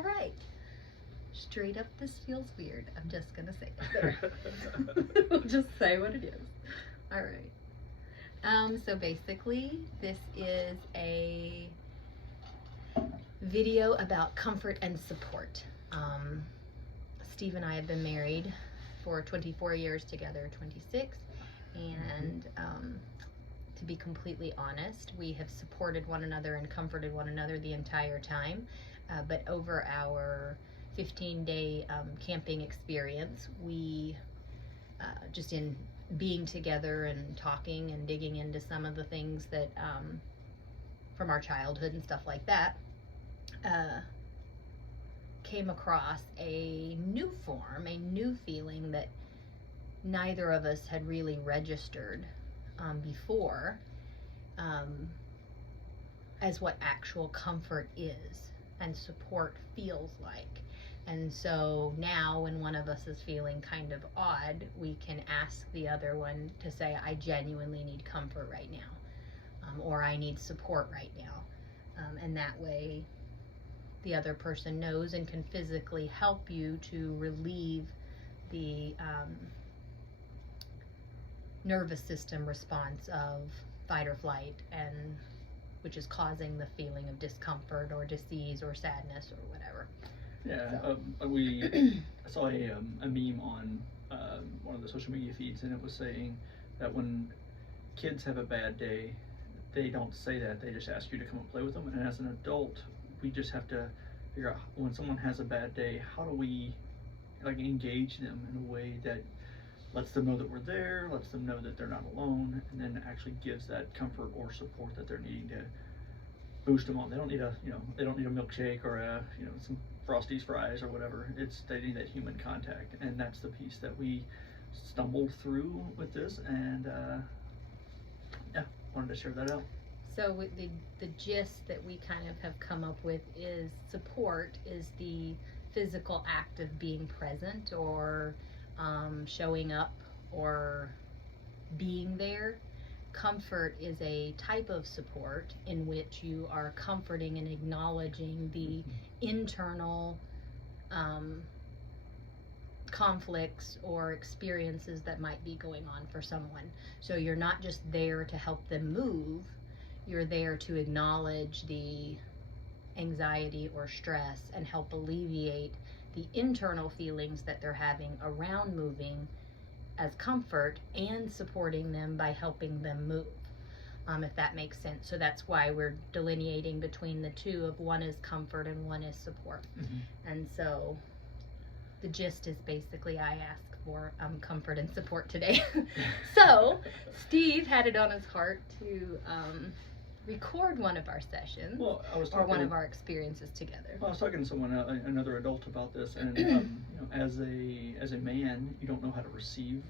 All right. Straight up, this feels weird. I'm just gonna say it there. We'll just say what it is. All right. So basically, this is a video about comfort and support. Steve and I have been married for 24 years together, 26, and to be completely honest, we have supported one another and comforted one another the entire time. But over our 15-day camping experience, we just in being together and talking and digging into some of the things that from our childhood and stuff like that, came across a new form, a new feeling that neither of us had really registered before, as what actual comfort is and support feels like. And so now when one of us is feeling kind of odd, we can ask the other one to say, I genuinely need comfort right now, or I need support right now. And that way the other person knows and can physically help you to relieve the nervous system response of fight or flight, and which is causing the feeling of discomfort or disease or sadness or whatever. Yeah, So. I saw a meme on one of the social media feeds, and it was saying that when kids have a bad day, they don't say that, they just ask you to come and play with them. And as an adult, we just have to figure out when someone has a bad day, how do we like engage them in a way that lets them know that we're there, lets them know that they're not alone, and then actually gives that comfort or support that they're needing to boost them on. They don't need a milkshake or some Frosties fries or whatever. They need that human contact, and that's the piece that we stumbled through with this, and yeah, wanted to share that out. So with the gist that we kind of have come up with is support is the physical act of being present or showing up or being there. Comfort is a type of support in which you are comforting and acknowledging the internal conflicts or experiences that might be going on for someone. So you're not just there to help them move, you're there to acknowledge the anxiety or stress and help alleviate the internal feelings that they're having around moving as comfort, and supporting them by helping them move, if that makes sense. So that's why we're delineating between the two, of one is comfort and one is support. And so the gist is basically I ask for comfort and support today. So Steve had it on his heart to record one of our sessions, or one of our experiences together. Well, I was talking to someone, another adult, about this, and as a man, you don't know how to receive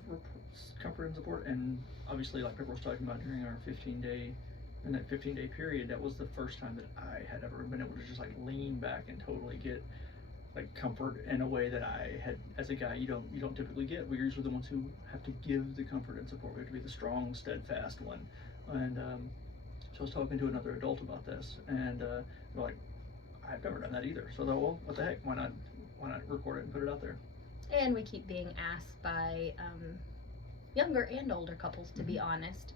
comfort and support, and obviously, like Pepper was talking about, during our 15-day period, that was the first time that I had ever been able to just like lean back and totally get like comfort in a way that I had as a guy you don't typically get. We're usually the ones who have to give the comfort and support. We have to be the strong, steadfast one, and so I was talking to another adult about this, and they're like, I've never done that either. So I thought, well, what the heck? Why not record it and put it out there? And we keep being asked by younger and older couples, to be honest,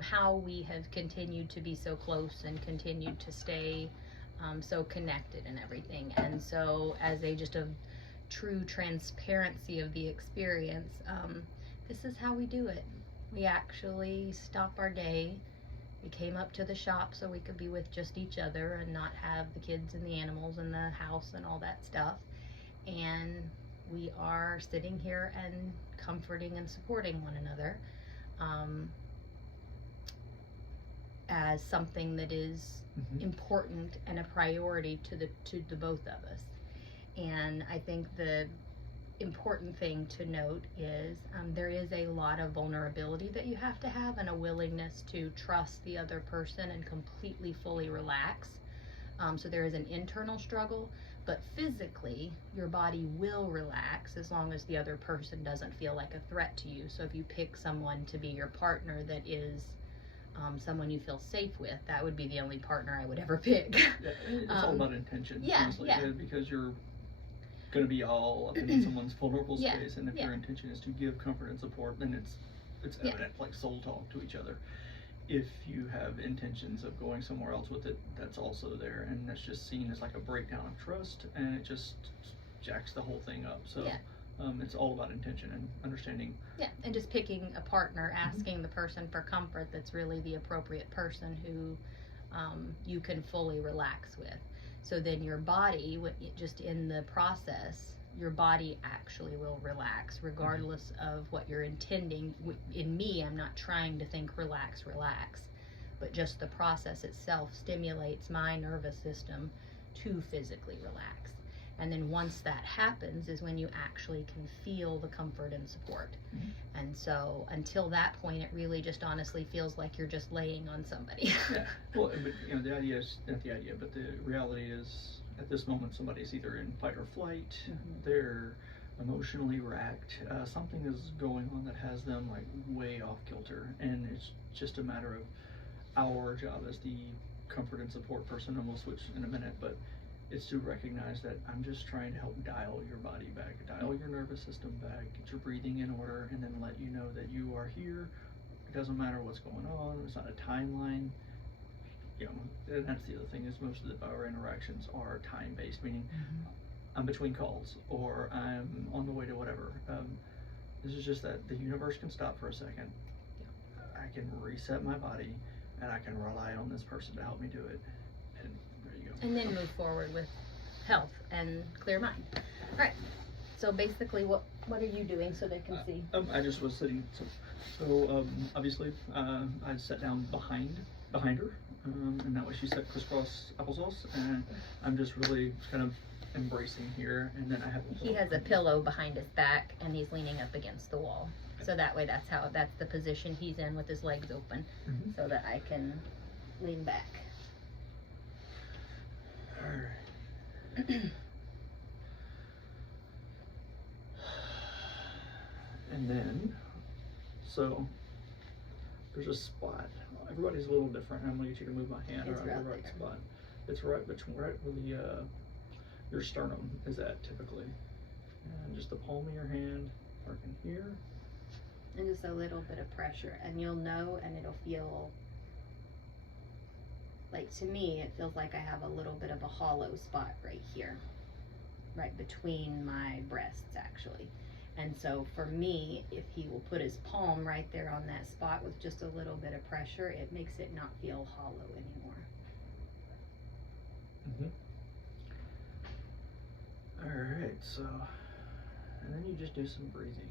how we have continued to be so close and continued to stay so connected and everything. And so, as a true transparency of the experience, this is how we do it. We actually stop our day. We came up to the shop so we could be with just each other and not have the kids and the animals in the house and all that stuff. And we are sitting here and comforting and supporting one another as something that is important and a priority to the both of us. And I think the important thing to note is there is a lot of vulnerability that you have to have, and a willingness to trust the other person and completely fully relax. So there is an internal struggle, but physically your body will relax as long as the other person doesn't feel like a threat to you. So if you pick someone to be your partner that is someone you feel safe with, that would be the only partner I would ever pick. Yeah, it's all about intention, yeah, honestly, yeah. because you're going to be all up in someone's vulnerable Yeah, space, and if yeah. your intention is to give comfort and support, then it's Yeah. evident, like soul talk to each other. If you have intentions of going somewhere else with it, that's also there, and that's just seen as like a breakdown of trust, and it just jacks the whole thing up. So Yeah. it's all about intention and understanding. Yeah, and just picking a partner, asking the person for comfort that's really the appropriate person who you can fully relax with. So then your body, just in the process, your body actually will relax regardless of what you're intending. In me, I'm not trying to think relax, but just the process itself stimulates my nervous system to physically relax. And then once that happens is when you actually can feel the comfort and support. And so until that point, it really just honestly feels like you're just laying on somebody. Yeah. Well, but the idea is not the idea, but the reality is at this moment somebody's either in fight or flight, they're emotionally racked, something is going on that has them like way off kilter, and it's just a matter of our job as the comfort and support person, and we'll switch in a minute, but it's to recognize that I'm just trying to help dial your body back, dial your nervous system back, get your breathing in order, and then let you know that you are here. It doesn't matter what's going on. It's not a timeline. And that's the other thing, is most of our interactions are time-based, meaning I'm between calls or I'm on the way to whatever. This is just that the universe can stop for a second. I can reset my body, and I can rely on this person to help me do it. And there you go. And then move forward with health and clear mind. All right. So basically, what are you doing so they can see? I just was sitting. So obviously, I sat down behind her, and that way she sat crisscross applesauce, and I'm just really kind of embracing here, and then I have. He has a pillow behind his back, and he's leaning up against the wall. So that way, that's the position he's in with his legs open, so that I can lean back. All right. And then, so there's a spot. Everybody's a little different. I'm gonna get you to move my hand It's around the right right there. spot. It's right where your sternum is at typically, and just the palm of your hand, working here. And just a little bit of pressure, and you'll know, and it'll feel like, to me, it feels like I have a little bit of a hollow spot right here, right between my breasts, actually. And so for me, if he will put his palm right there on that spot with just a little bit of pressure, it makes it not feel hollow anymore. All right, so, and then you just do some breathing.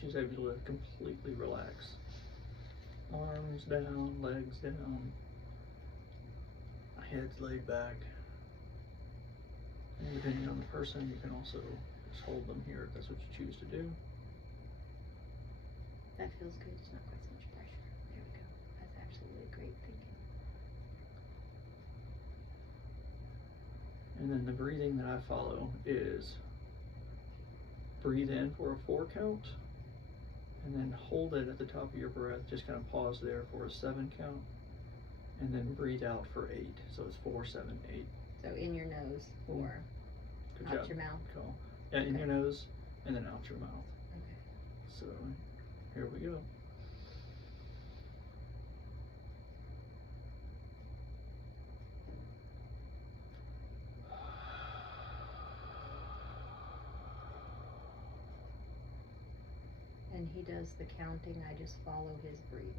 She's able to completely relax. Arms down, legs down, head's laid back. And depending on the person, you can also just hold them here if that's what you choose to do. That feels good. There's not quite so much pressure. There we go. That's absolutely great thinking. And then the breathing that I follow is breathe in for a 4 count, and then hold it at the top of your breath. Just kind of pause there for a 7 count, and then breathe out for 8. So it's 4, 7, 8. So in your nose, 4. Good Out job. your mouth. Cool. Yeah, in your nose, and then out your mouth. Okay. So here we go. And he does the counting, I just follow his breathing.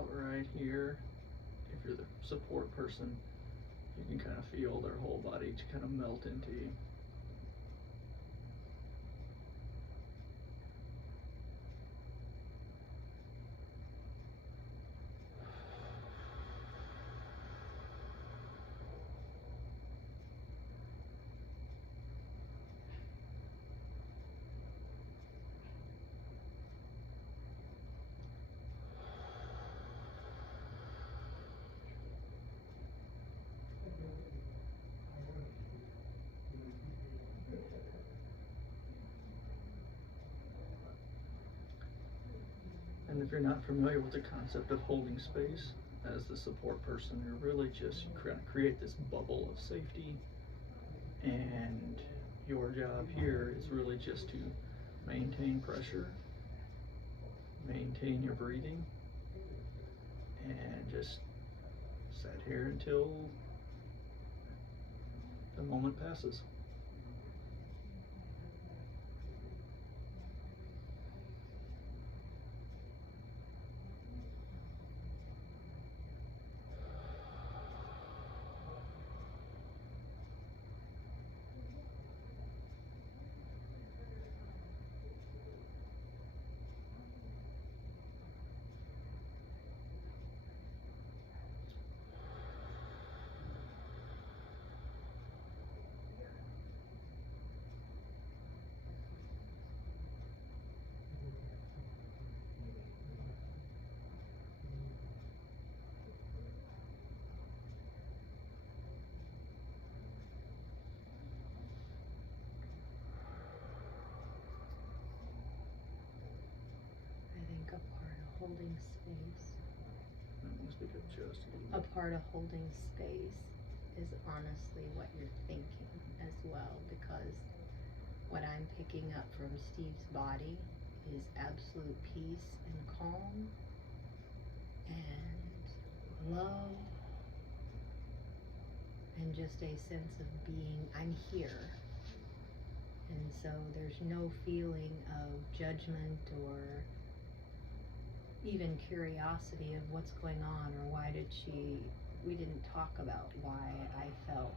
about right here, if you're the support person, you can kind of feel their whole body to kind of melt into you. And if you're not familiar with the concept of holding space as the support person, you're really just kind of create this bubble of safety, and your job here is really just to maintain pressure, maintain your breathing, and just sit here until the moment passes. I think a part of holding space, I'm gonna speak up just a little a bit. part of holding space is honestly what you're thinking as well, because what I'm picking up from Steve's body is absolute peace and calm and love and just a sense of being, I'm here. And so there's no feeling of judgment or even curiosity of what's going on or why did we didn't talk about why I felt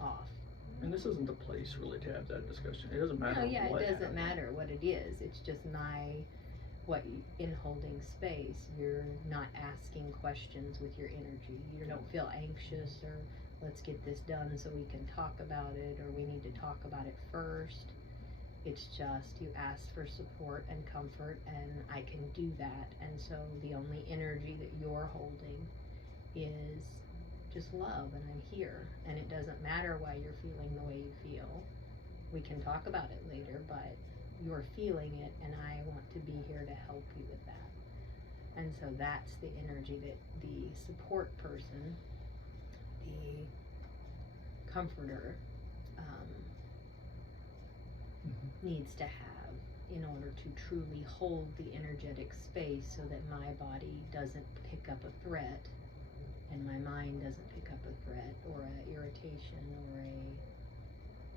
off. And this isn't the place really to have that discussion. It doesn't matter No, yeah, what it doesn't happened. matter what it is. It's just in holding space, you're not asking questions with your energy. You don't feel anxious or let's get this done so we can talk about it or we need to talk about it first. It's just you ask for support and comfort, and I can do that. And so the only energy that you're holding is just love, and I'm here. And it doesn't matter why you're feeling the way you feel. We can talk about it later, but you're feeling it, and I want to be here to help you with that. And so that's the energy that the support person, the comforter, needs to have in order to truly hold the energetic space so that my body doesn't pick up a threat and my mind doesn't pick up a threat or a irritation or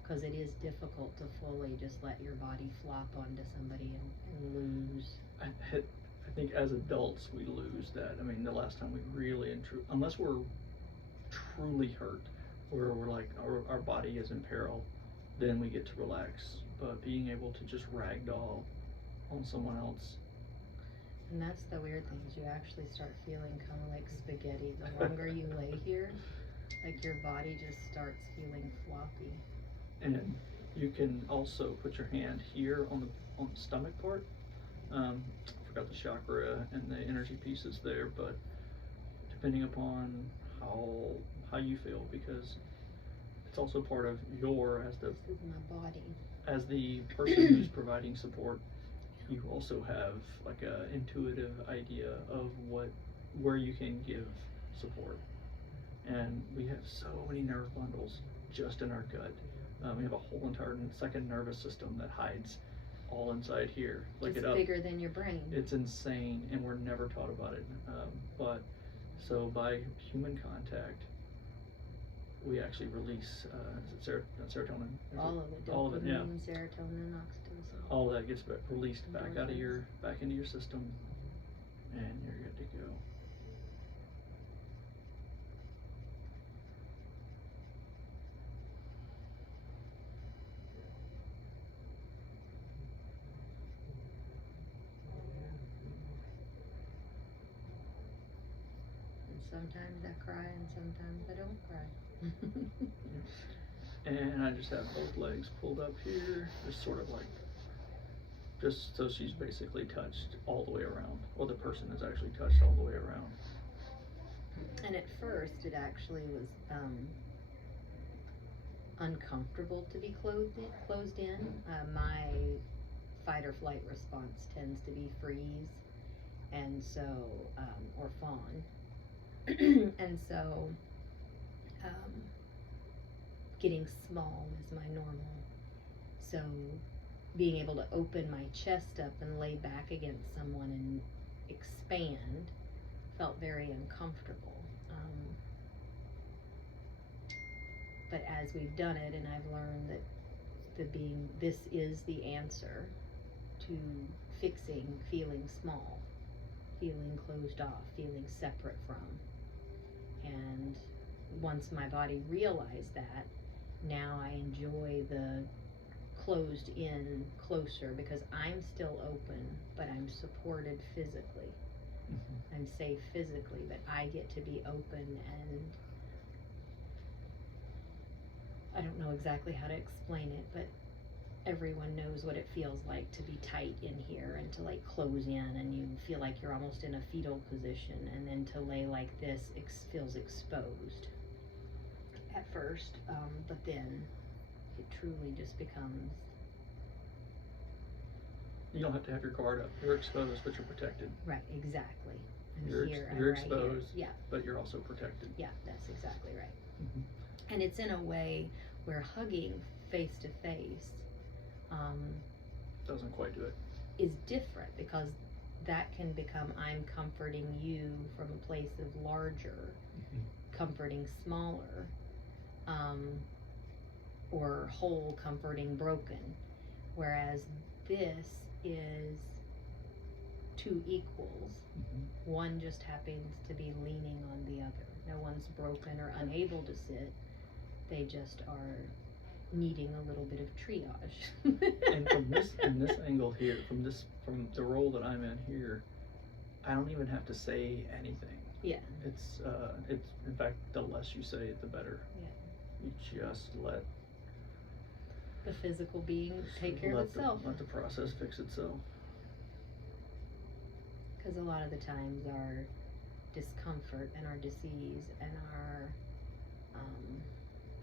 because it is difficult to fully just let your body flop onto somebody and lose. I think as adults we lose that. I mean, the last time we really unless we're truly hurt, where we're like our body is in peril, then we get to relax. But being able to just ragdoll on someone else. And that's the weird thing, is you actually start feeling kind of like spaghetti. The longer you lay here, like your body just starts feeling floppy. And you can also put your hand here on the stomach part. I forgot the chakra and the energy pieces there, but depending upon how you feel, because it's also part of This is my body. As the person who's providing support, you also have like a intuitive idea of where you can give support. And we have so many nerve bundles just in our gut. We have a whole entire second nervous system that hides all inside here. Look it up. It's bigger than your brain. It's insane, and we're never taught about it. But so by human contact, we actually release is it serotonin. Is All it? of it. All of it, yeah. Dopamine, serotonin, oxytocin. All of that gets released back out of Endorphins. back into your system, and you're good to go. And sometimes I cry and sometimes I don't cry. And I just have both legs pulled up here, just sort of like, just so she's basically touched all the way around, or the person is actually touched all the way around. And at first, it actually was uncomfortable to be closed in. My fight or flight response tends to be freeze, and so or fawn, and so getting small is my normal. So being able to open my chest up and lay back against someone and expand felt very uncomfortable. But as we've done it, and I've learned that this is the answer to fixing feeling small, feeling closed off, feeling separate from. And once my body realized that, now I enjoy the closed in closer because I'm still open, but I'm supported physically. Mm-hmm. I'm safe physically, but I get to be open, and I don't know exactly how to explain it, but everyone knows what it feels like to be tight in here and to like close in, and you feel like you're almost in a fetal position, and then to lay like this feels exposed at first, but then it truly just becomes. You don't have to have your guard up. You're exposed, but you're protected. Right, exactly. I'm You're here, I'm you're right exposed, here. Yeah, but you're also protected. yeah, that's exactly right. Mm-hmm. And it's in a way where hugging face to face Doesn't quite do it. is different, because that can become I'm comforting you from a place of larger, comforting smaller, or whole comforting broken. Whereas this is two equals. Mm-hmm. One just happens to be leaning on the other. No one's broken or unable to sit. They just are needing a little bit of triage. And from this angle here, from the role that I'm in here, I don't even have to say anything. Yeah. It's in fact, the less you say, the better. Yeah. You just let The physical being take care of itself. Let the process fix itself. Because a lot of the times our discomfort and our disease and our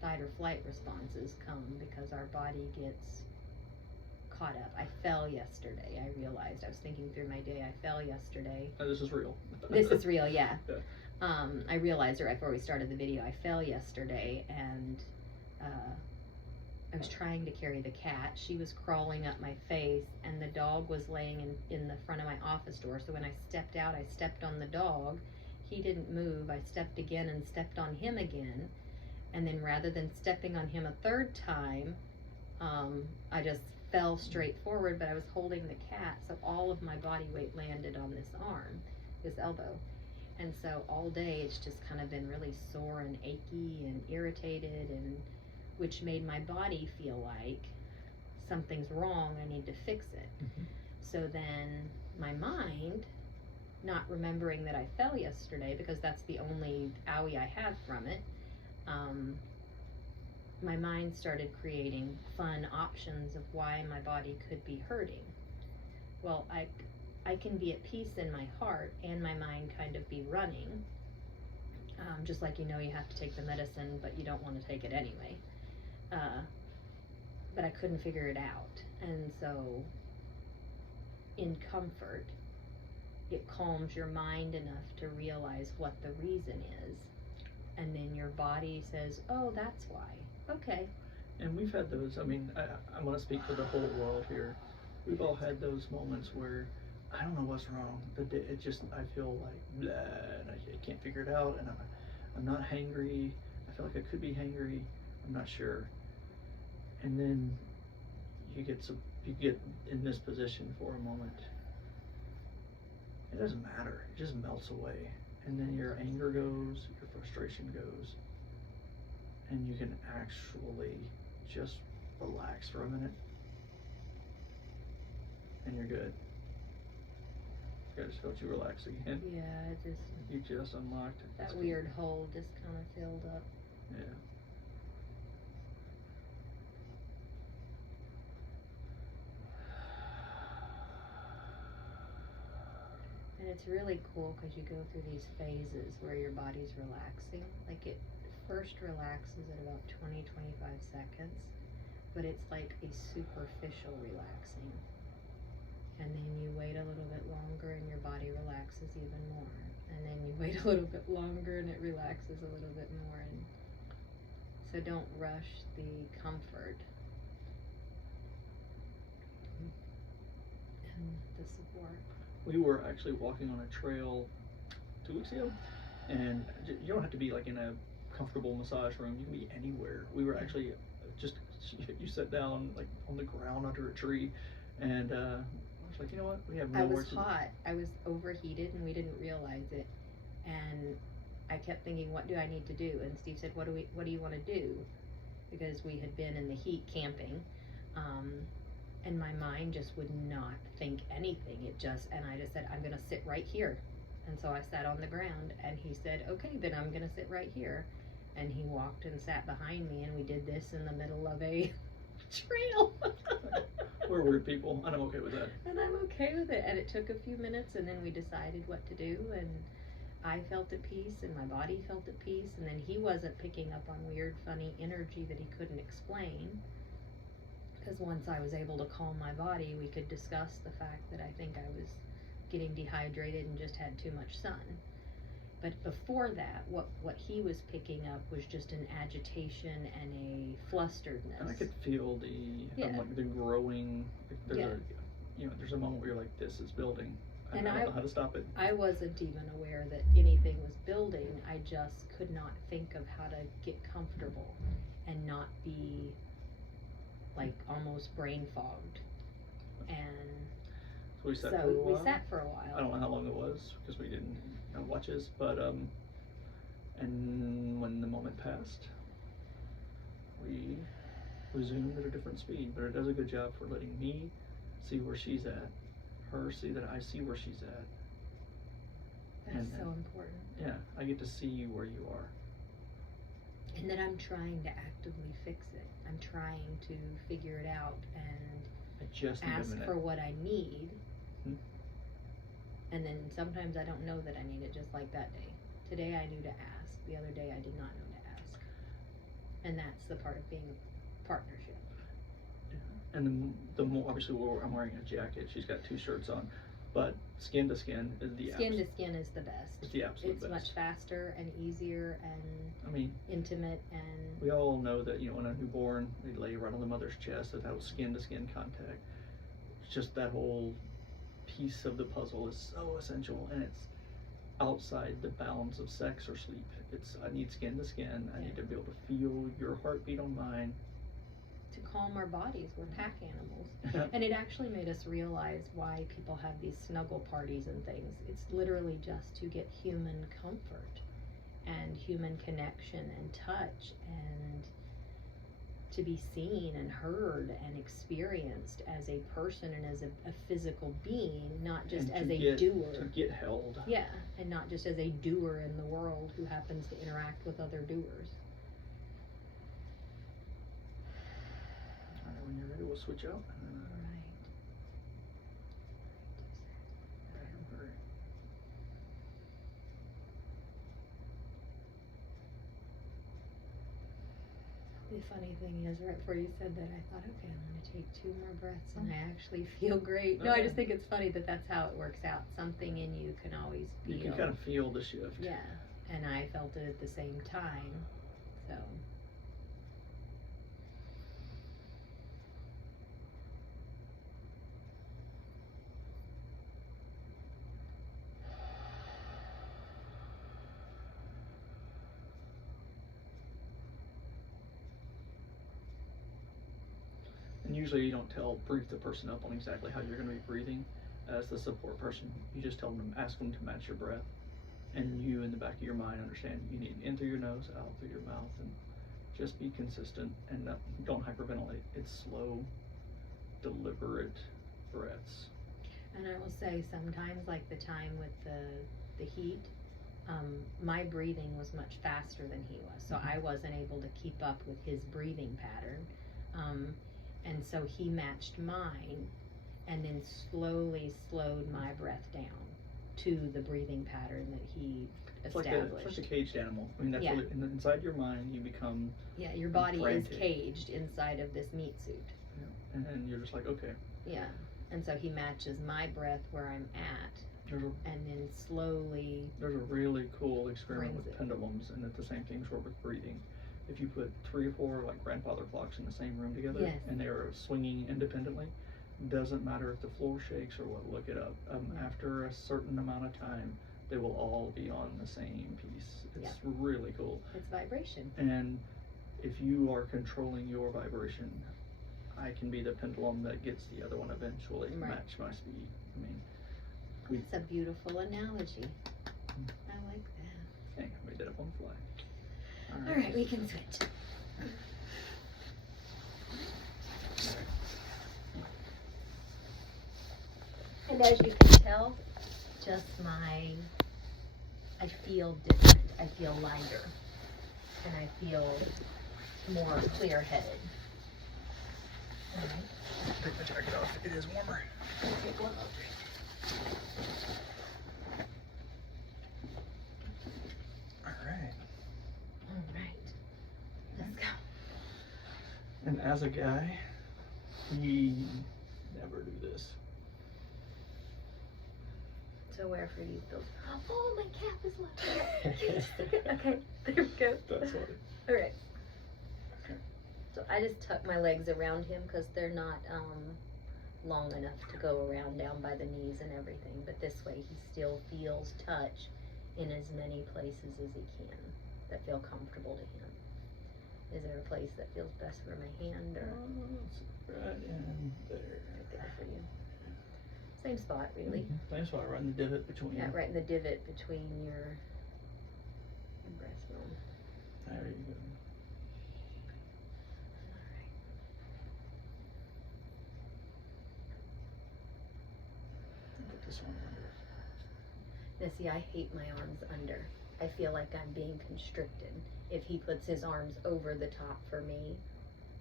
fight or flight responses come because our body gets caught up. I fell yesterday. I realized, I was thinking through my day, I fell yesterday. This is real. This is real, yeah. Yeah. I realized right before we started the video, I fell yesterday, and I was trying to carry the cat. She was crawling up my face, and the dog was laying in the front of my office door. So when I stepped out, I stepped on the dog. He didn't move. I stepped again and stepped on him again. And then rather than stepping on him a third time, I just fell straight forward, but I was holding the cat. So all of my body weight landed on this arm, this elbow. And so all day it's just kind of been really sore and achy and irritated, and which made my body feel like something's wrong, I need to fix it. Mm-hmm. So then my mind, not remembering that I fell yesterday, because that's the only owie I have from it, my mind started creating fun options of why my body could be hurting. Well, I can be at peace in my heart and my mind kind of be running, just like, you have to take the medicine, but you don't want to take it anyway. But I couldn't figure it out. And so in comfort, it calms your mind enough to realize what the reason is. And then your body says, oh, that's why. Okay. And we've had those, I'm going to speak for the whole world here. We've all had those moments where I don't know what's wrong. I feel like blah, and I can't figure it out, and I'm not hangry. I feel like I could be hangry. I'm not sure. And then you get in this position for a moment. It doesn't matter. It just melts away. And then your anger goes, your frustration goes, and you can actually just relax for a minute, and you're good. I just felt you relax again. Yeah, it just, You just unlocked it. that weird hole just kind of filled up. Yeah. And it's really cool because you go through these phases where your body's relaxing. Like it first relaxes at about 20-25 seconds, but it's like a superficial relaxing. And then you wait a little bit longer and your body relaxes even more. And then you wait a little bit longer and it relaxes a little bit more. And so don't rush the comfort and the support. We were actually walking on a trail 2 weeks ago, and you don't have to be like in a comfortable massage room. You can be anywhere. We were actually just, you sat down like on the ground under a tree, and I was like, you know what, we have I nowhere was to hot. I was overheated and we didn't realize it. And I kept thinking, what do I need to do? And Steve said, what do you want to do? Because we had been in the heat camping. And my mind just would not think anything. And I just said, I'm gonna sit right here. And so I sat on the ground and he said, okay, then I'm gonna sit right here. And he walked and sat behind me and we did this in the middle of a trail. We're weird people, and I'm okay with that. And I'm okay with it. And it took a few minutes and then we decided what to do, and I felt at peace and my body felt at peace, and then he wasn't picking up on weird, funny energy that he couldn't explain. Because once I was able to calm my body, we could discuss the fact that I think I was getting dehydrated and just had too much sun. But before that, what he was picking up was just an agitation and a flusteredness. And I could feel the like the growing. There's there's a moment where you're like, this is building. And I don't know how to stop it. I wasn't even aware that anything was building. I just could not think of how to get comfortable and not be like almost brain fogged. And so we sat for a while. We sat for a while. I don't know how long it was because we didn't watch this, but and when the moment passed, we resumed at a different speed. But it does a good job for letting me see where she's at, her see that I see where she's at. That's so important. Yeah, I get to see where you are. And that I'm trying to actively fix it. I'm trying to figure it out and ask for what I need. Hmm. And then sometimes I don't know that I need it, just like that day. Today I knew to ask. The other day I did not know to ask. And that's the part of being a partnership. Yeah. And the more, obviously I'm wearing a jacket, she's got 2 shirts on, but skin to skin is the Skin to skin is the best. It's the absolute best. best. It's much faster and easier and intimate, and we all know that, when a newborn, they lay right on the mother's chest, that was skin to skin contact. It's just that whole piece of the puzzle is so essential, and it's outside the bounds of sex or sleep. I need skin to skin. I need to be able to feel your heartbeat on mine. To calm our bodies. We're pack animals. And it actually made us realize why people have these snuggle parties and things. It's literally just to get human comfort and human connection and touch, and to be seen and heard and experienced as a person and as a physical being, not just as a doer. To get held. Yeah, and not just as a doer in the world who happens to interact with other doers. All right, when you're ready, we'll switch out. Right. The funny thing is, right before you said that, I thought, okay, I'm going to take 2 more breaths, and I actually feel great. No, I just think it's funny that that's how it works out. Something in you can always feel. You can kind of feel the shift. Yeah, and I felt it at the same time, so. usually you don't brief the person up on exactly how you're going to be breathing. As the support person, you just tell them, ask them to match your breath, and you in the back of your mind understand you need in through your nose, out through your mouth, and just be consistent and don't hyperventilate. It's slow, deliberate breaths. And I will say sometimes, like the time with the heat, my breathing was much faster than he was, so I wasn't able to keep up with his breathing pattern, and so he matched mine, and then slowly slowed my breath down to the breathing pattern that he established. It's like a caged animal. I mean, that's really, inside your mind, you become your body frantic. is caged inside of this meat suit. Yeah. And you're just like, okay. Yeah, and so he matches my breath where I'm at, and then slowly. There's a really cool experiment with pendulums, and the same thing's work with breathing. If you put 3 or 4 like grandfather clocks in the same room together, and they're swinging independently, doesn't matter if the floor shakes or what. Look it up. After a certain amount of time, they will all be on the same piece. It's really cool. It's vibration. And if you are controlling your vibration, I can be the pendulum that gets the other one eventually to match my speed. I mean, it's a beautiful analogy. I like that. Okay, we did it on the fly. All right, we can switch. And as you can tell, I feel different. I feel lighter. And I feel more clear-headed. All right. Take my jacket off. It is warmer. Take one off. All right. Let's go. And as a guy, we never do this. So where for you feels, oh, my cap is left. Okay, there we go. That's funny. All right. So I just tuck my legs around him because they're not long enough to go around down by the knees and everything. But this way he still feels touch in as many places as he can that feel comfortable to him. Is there a place that feels best for my hand, or right in there? Right there for you. Same spot, really. Same spot, right in the divot between. Yeah, right in the divot between your breastbone. There you go. Put this one under. Now see, I hate my arms under. I feel like I'm being constricted. If he puts his arms over the top for me,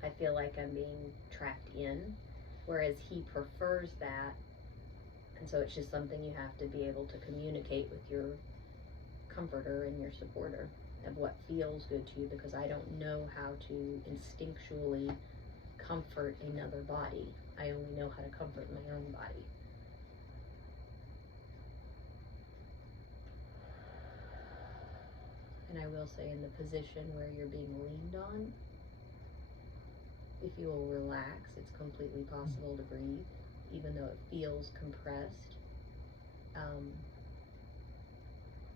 I feel like I'm being trapped in, whereas he prefers that. And so it's just something you have to be able to communicate with your comforter and your supporter of what feels good to you, because I don't know how to instinctually comfort another body. I only know how to comfort my own body. And I will say, in the position where you're being leaned on, if you will relax, it's completely possible to breathe, even though it feels compressed.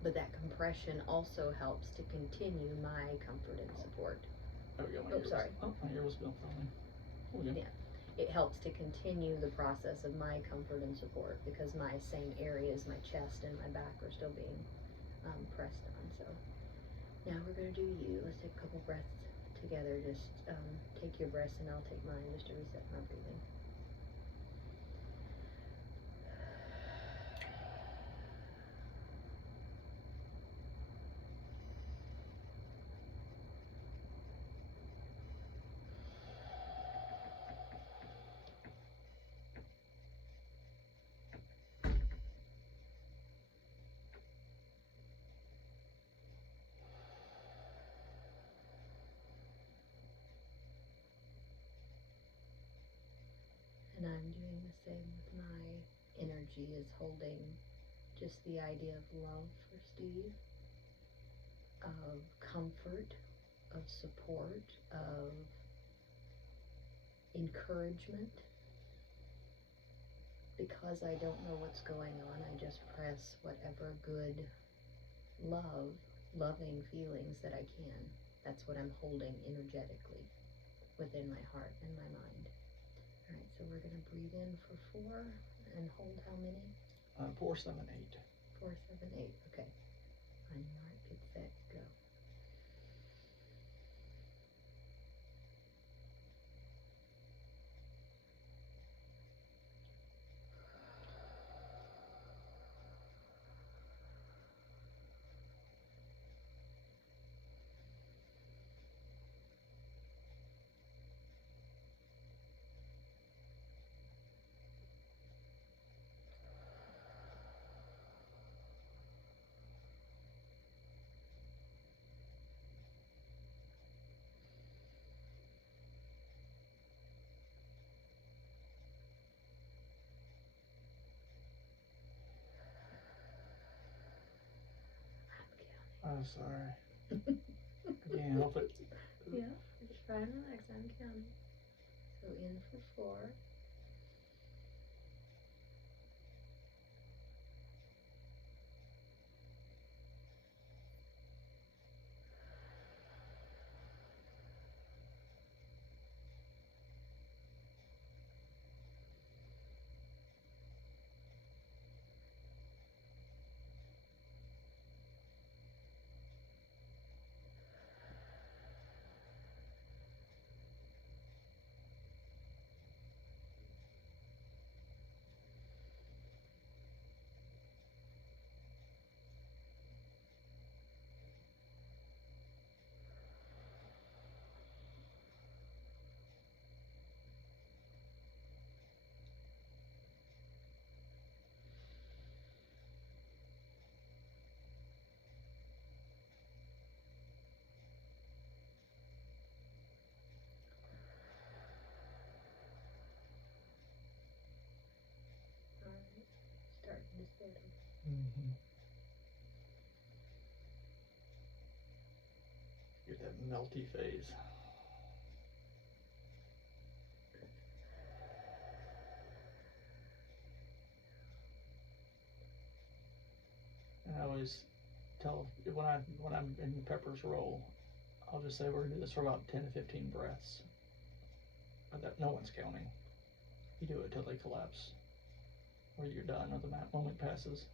But that compression also helps to continue my comfort and support. There we go. Oh, sorry. Oh, my ear was built on. Yeah. It helps to continue the process of my comfort and support, because my same areas, my chest and my back, are still being pressed on. So now we're going to do you. Let's take a couple breaths together. Just take your breaths and I'll take mine, just to reset my breathing. And I'm doing the same with my energy, is holding just the idea of love for Steve, of comfort, of support, of encouragement. Because I don't know what's going on, I just press whatever good loving feelings that I can. That's what I'm holding energetically within my heart and my mind. Alright, so we're gonna breathe in for 4 and hold how many? 4, 7, 8. 4, 7, 8. Okay. On your mark, get set, go. I'm sorry. I can't help it. Yeah, just try and relax. I'm counting. So in for 4. Alright, starting to settle. Mm-hmm. Get that melty phase. And I always tell when I'm in Pepper's role, I'll just say we're gonna do this for about 10 to 15 breaths. But that no one's counting. You do it till they collapse, or you're done, or the moment passes.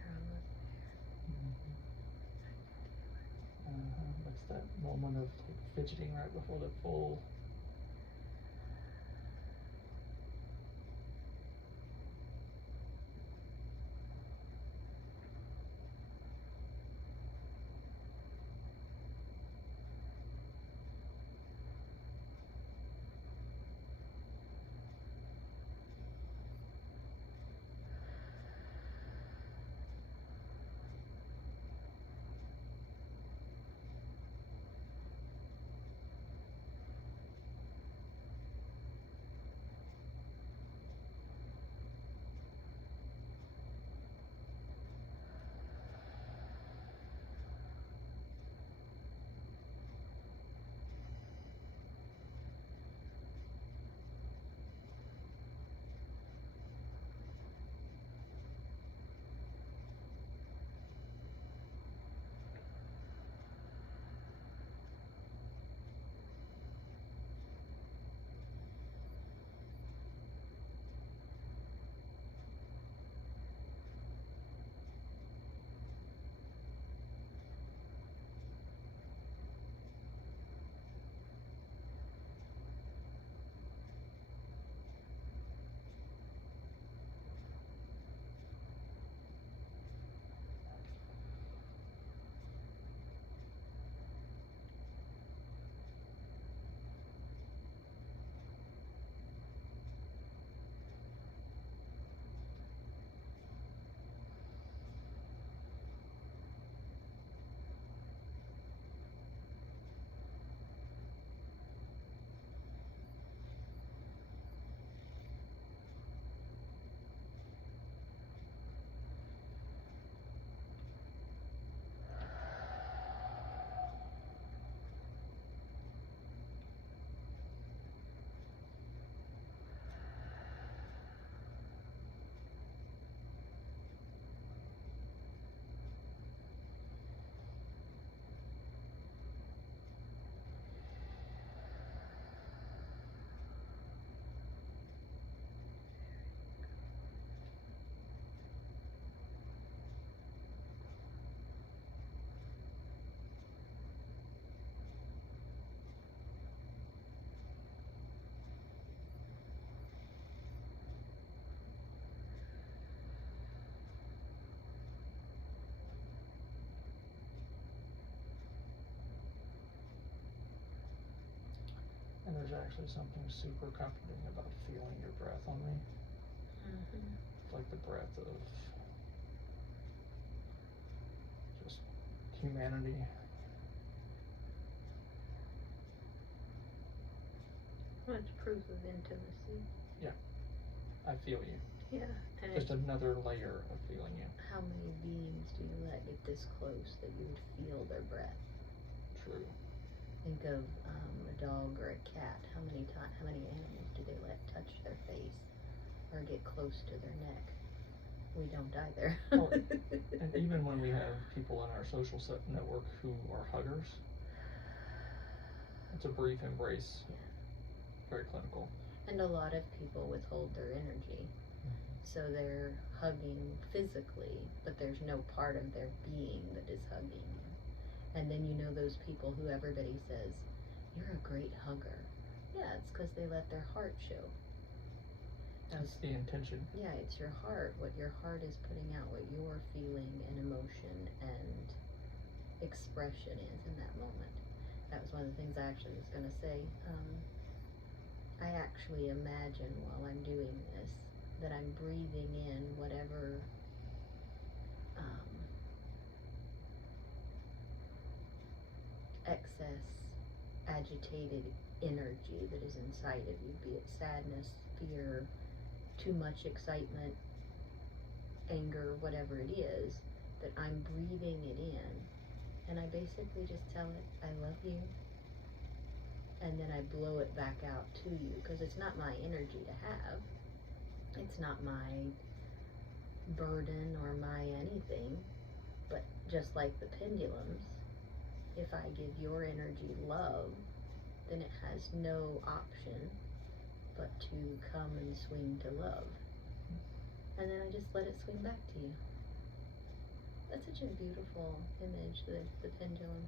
You're almost there. That's that moment of fidgeting right before the full. actually something super comforting about feeling your breath on me. Mm-hmm. It's like the breath of just humanity. Well, it's proof of intimacy. I feel you. Yeah. And Just another layer of feeling you. how many beings do you let get this close that you would feel their breath? True. Think of a dog or a cat. How many animals do they let touch their face or get close to their neck? We don't either. Well, and even when we have people in our social network who are huggers, it's a brief embrace. Yeah. Very clinical. And a lot of people withhold their energy. So they're hugging physically, but there's no part of their being that is hugging you. And then you know those people who everybody says, you're a great hugger. Yeah, it's because they let their heart show. That's the intention. Yeah, it's your heart, what your heart is putting out, what your feeling and emotion and expression is in that moment. That was one of the things I actually was going to say. I actually imagine while I'm doing this that I'm breathing in whatever excess agitated energy that is inside of you, be it sadness, fear, too much excitement, anger, whatever it is, that I'm breathing it in, and I basically just tell it, I love you, and then I blow it back out to you, because it's not my energy to have, it's not my burden or my anything, but just like the pendulums, if I give your energy love, then it has no option but to come and swing to love. And then I just let it swing back to you. That's such a beautiful image, the pendulum.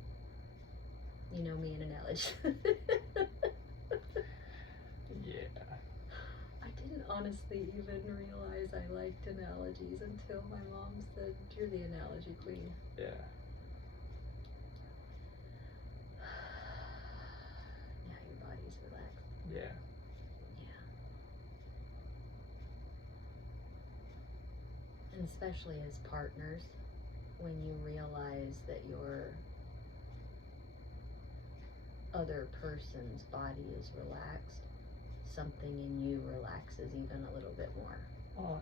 You know me in analogy. Yeah. I didn't honestly even realize I liked analogies until my mom said, you're the analogy queen. Yeah. Now your body's relaxed. Yeah. Yeah. And especially as partners, when you realize that your other person's body is relaxed, something in you relaxes even a little bit more.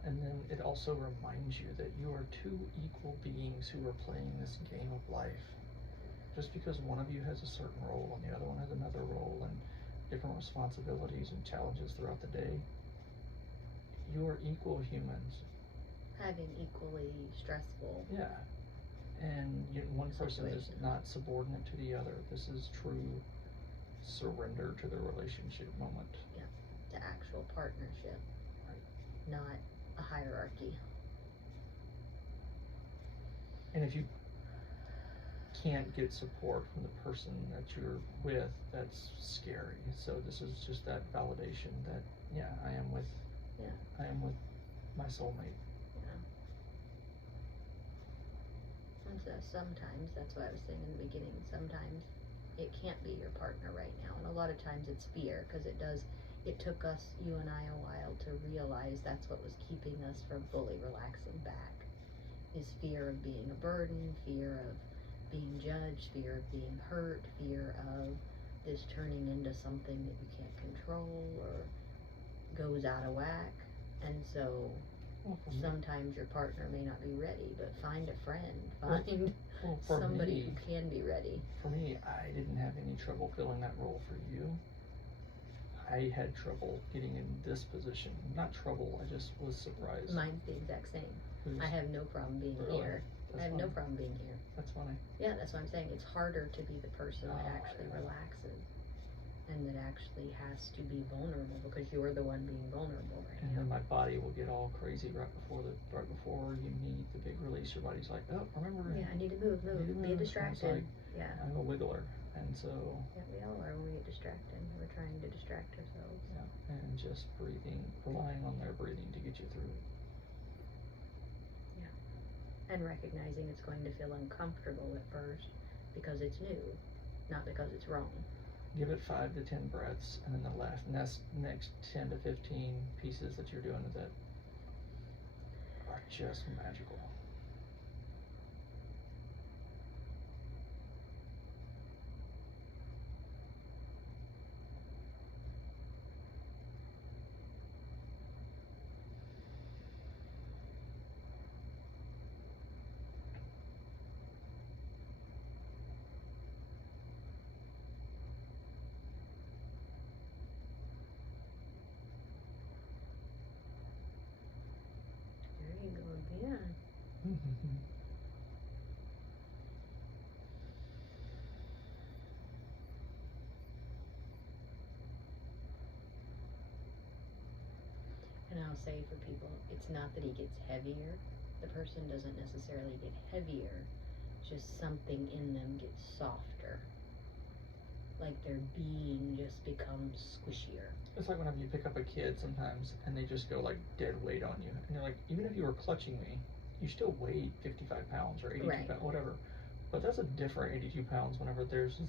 And then it also reminds you that you are two equal beings who are playing this game of life. Just because one of you has a certain role and the other one has another role and different responsibilities and challenges throughout the day, you are equal humans. Having equally stressful. Yeah. And one person is Situations. not subordinate to the other. This is true surrender to the relationship moment. To actual partnership. Right. Not a hierarchy. And if you can't get support from the person that you're with, that's scary. So this is just that validation that, yeah, I am with my soulmate. And so sometimes, that's what I was saying in the beginning, sometimes it can't be your partner right now. And a lot of times it's fear, because it took us, you and I, a while to realize that's what was keeping us from fully relaxing back. Is fear of being a burden, fear of being judged, fear of being hurt, fear of this turning into something that you can't control or goes out of whack. And so sometimes your partner may not be ready, but find a friend, find somebody who can be ready. For me, I didn't have any trouble filling that role for you. I had trouble getting in this position. Not trouble, I just was surprised. Mine's the exact same. I have no problem being here. That's I have funny. no problem being here. That's funny. Yeah, that's what I'm saying. It's harder to be the person that actually relaxes and that actually has to be vulnerable, because you're the one being vulnerable right And now. then my body will get all crazy right before you meet the big release. Your body's like, oh, remember? Yeah, I need to move, be distracted. Yeah. I'm a wiggler, and so. Yeah, we all are when we get distracted. We're trying to distract ourselves. Yeah, and just breathing, relying on their breathing to get you through it. And recognizing it's going to feel uncomfortable at first because it's new, not because it's wrong. give it 5 to 10 breaths, and then the next 10 to 15 pieces that you're doing with it are just magical. There you go again. And I'll say for people, it's not that he gets heavier. The person doesn't necessarily get heavier, just something in them gets softer. Like their being just becomes squishier. It's like whenever you pick up a kid sometimes and they just go like dead weight on you. And you're like, even if you were clutching me, you still weighed 55 pounds or 82 Right. pounds, whatever. But that's a different 82 pounds whenever there's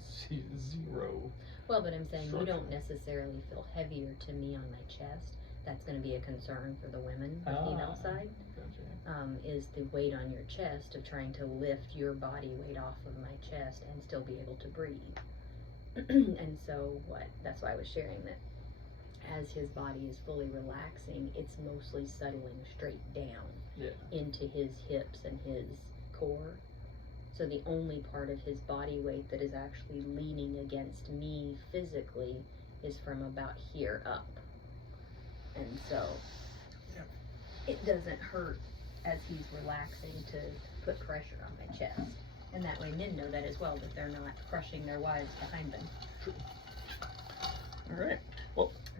zero. Well, but I'm saying you Structure. don't necessarily feel heavier to me on my chest. That's going to be a concern for the women, the female side. Gotcha. Is the weight on your chest of trying to lift your body weight off of my chest and still be able to breathe. And so that's why I was sharing that as his body is fully relaxing, it's mostly settling straight down Yeah. into his hips and his core. So the only part of his body weight that is actually leaning against me physically is from about here up. And so Yep. it doesn't hurt as he's relaxing to put pressure on my chest. And that way men know that as well, that they're not crushing their wives behind them. All right.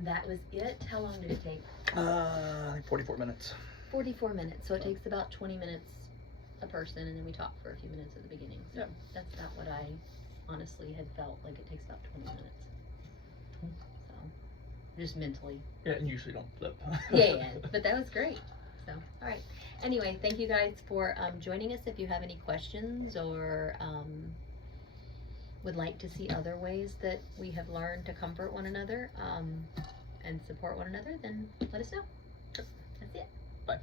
That was it. How long did it take? 44 minutes. 44 minutes. So it takes about 20 minutes a person, and then we talk for a few minutes at the beginning. So Yeah. that's about what I honestly had felt like. It takes about 20 minutes. So just mentally. Yeah, and usually don't flip. Yeah, but that was great. So, all right. Anyway, thank you guys for joining us. If you have any questions or would like to see other ways that we have learned to comfort one another and support one another, then let us know. That's it. Bye.